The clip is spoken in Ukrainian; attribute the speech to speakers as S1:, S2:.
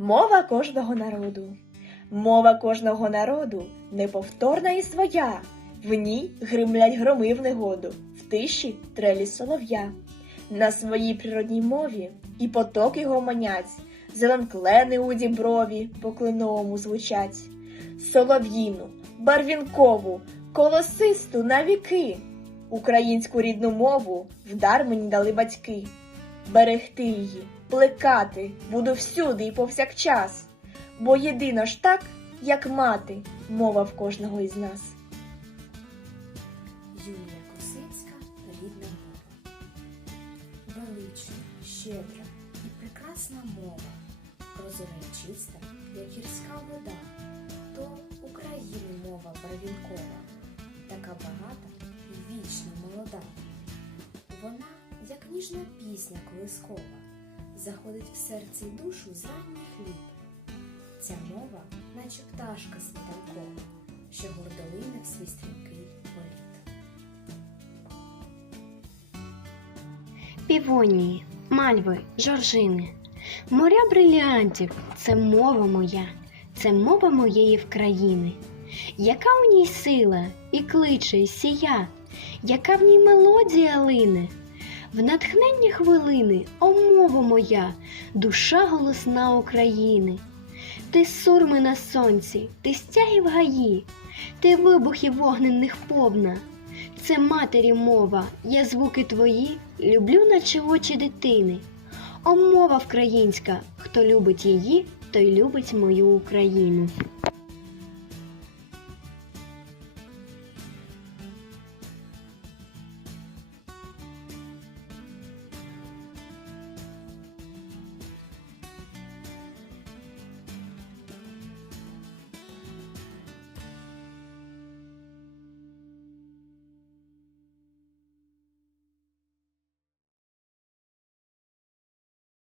S1: Мова кожного народу. Мова кожного народу неповторна і своя. В ній гримлять громи в негоду, в тиші трелі солов'я. На своїй природній мові і потоки гомонять, зеленклени у діброві по клиновому звучать. Солов'їну, барвінкову, колосисту на віки. Українську рідну мову вдар мені дали батьки. Берегти її, плекати буду всюди і повсякчас, бо єдина ж так, як мати, мова в кожного із нас.
S2: Юлія Косинська рідна мова. Велична, щедра і прекрасна мова, прозора і чиста, як гірська вода, то України мова правінкова, така багата і вічно молода. Ніжна пісня колискова, заходить в серце й душу з ранніх літ. Ця мова, наче пташка світанкова, що гордолине в свій стрімкий політ.
S3: Півонії, мальви, жоржини, моря бриліантів це мова моя, це мова моєї вкраїни. Яка в ній сила і кличе, і сія, яка в ній мелодія лине? В натхнення хвилини, о мова моя, душа голосна України. Ти сурми на сонці, ти стяги в гаї, ти вибухів вогненних повна. Це матері мова, я звуки твої люблю, наче очі дитини. О, мова українська, хто любить її, той любить мою Україну.